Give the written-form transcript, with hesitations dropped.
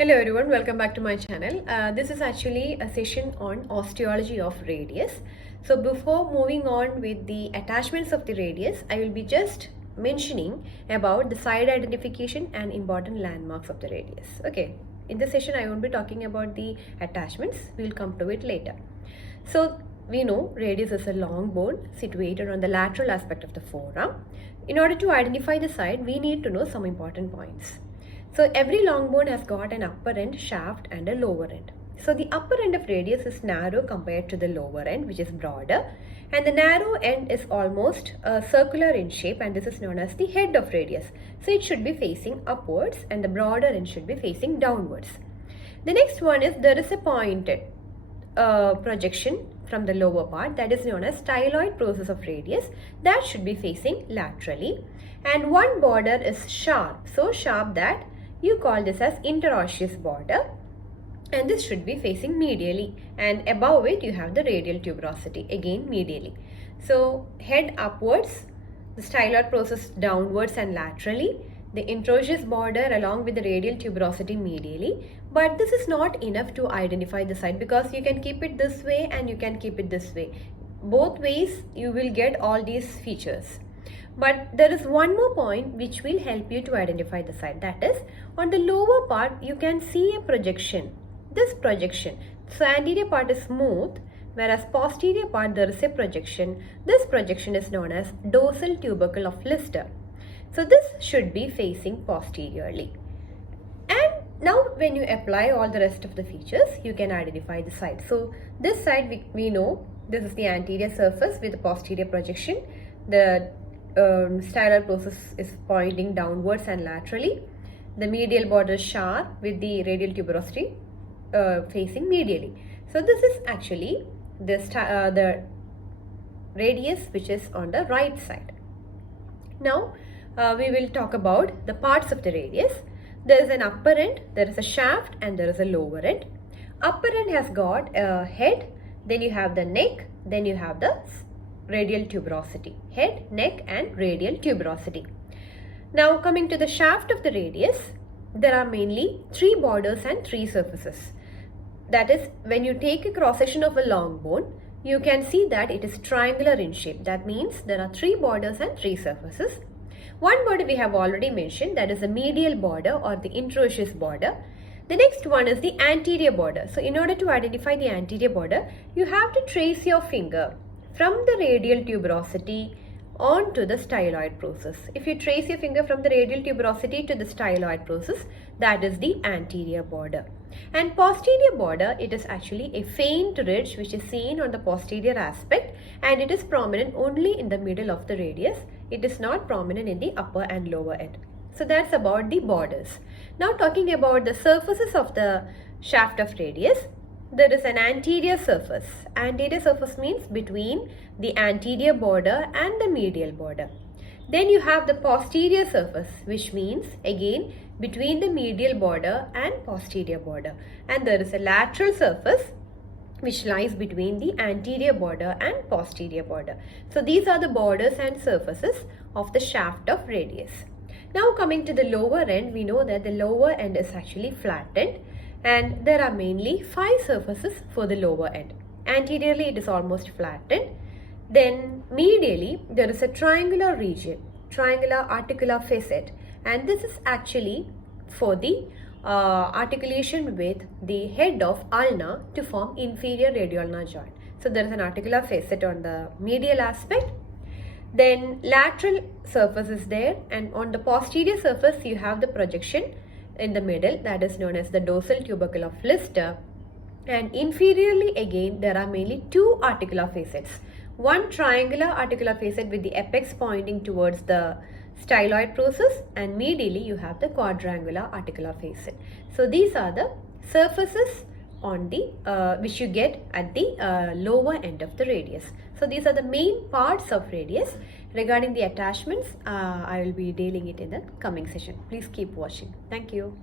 Hello everyone, welcome back to my channel. This is actually a session on osteology of radius. So before moving on with the attachments of the radius, I will be just mentioning about the side identification and important landmarks of the radius. Okay, in this session I won't be talking about the attachments, we'll come to it later. So we know radius is a long bone situated on the lateral aspect of the forearm. In order to identify the side, we need to know some important points. So every long bone has got an upper end shaft and a lower end. So the upper end of radius is narrow compared to the lower end, which is broader, and the narrow end is almost circular in shape, and this is known as the head of radius. So it should be facing upwards and the broader end should be facing downwards. The next one is there is a pointed projection from the lower part, that is known as styloid process of radius, that should be facing laterally, and one border is sharp, so sharp that you call this as interosseous border, and this should be facing medially, and above it you have the radial tuberosity, again medially. So head upwards, the styloid process downwards and laterally, the interosseous border along with the radial tuberosity medially. But this is not enough to identify the side, because you can keep it this way and you can keep it this way. Both ways you will get all these features. But there is one more point which will help you to identify the side, that is on the lower part you can see a projection, this projection. So anterior part is smooth, whereas posterior part there is a projection. This projection is known as dorsal tubercle of Lister. So this should be facing posteriorly. And now when you apply all the rest of the features, you can identify the side. So this side we know this is the anterior surface with the posterior projection. The styloid process is pointing downwards and laterally. The medial border is sharp with the radial tuberosity facing medially. So this is actually the radius which is on the right side. Now we will talk about the parts of the radius. There is an upper end, there is a shaft, and there is a lower end. Upper end has got a head, then you have the neck, then you have the radial tuberosity. Head, neck and radial tuberosity. Now coming to the shaft of the radius, there are mainly 3 borders and 3 surfaces. That is, when you take a cross section of a long bone, you can see that it is triangular in shape. That means there are 3 borders and 3 surfaces. One border we have already mentioned, that is the medial border or the interosseous border. The next one is the anterior border. So in order to identify the anterior border, you have to trace your finger from the radial tuberosity onto the styloid process. If you trace your finger from the radial tuberosity to the styloid process, that is the anterior border. And posterior border, it is actually a faint ridge which is seen on the posterior aspect, and it is prominent only in the middle of the radius. It is not prominent in the upper and lower end. So that's about the borders. Now talking about the surfaces of the shaft of radius, there is an anterior surface. Anterior surface means between the anterior border and the medial border. Then you have the posterior surface, which means again between the medial border and posterior border. And there is a lateral surface which lies between the anterior border and posterior border. So these are the borders and surfaces of the shaft of radius. Now coming to the lower end, we know that the lower end is actually flattened, and there are mainly 5 surfaces for the lower end. Anteriorly it is almost flattened. Then medially there is a triangular region, triangular articular facet, and this is actually for the articulation with the head of ulna to form inferior radioulnar joint. So there is an articular facet on the medial aspect. Then lateral surface is there, and on the posterior surface you have the projection in the middle, that is known as the dorsal tubercle of Lister. And inferiorly again there are mainly 2 articular facets. One triangular articular facet with the apex pointing towards the styloid process, and medially you have the quadrangular articular facet. So these are the surfaces on the which you get at the lower end of the radius. So these are the main parts of radius. Regarding the attachments, I will be detailing it in the coming session. Please keep watching. Thank you.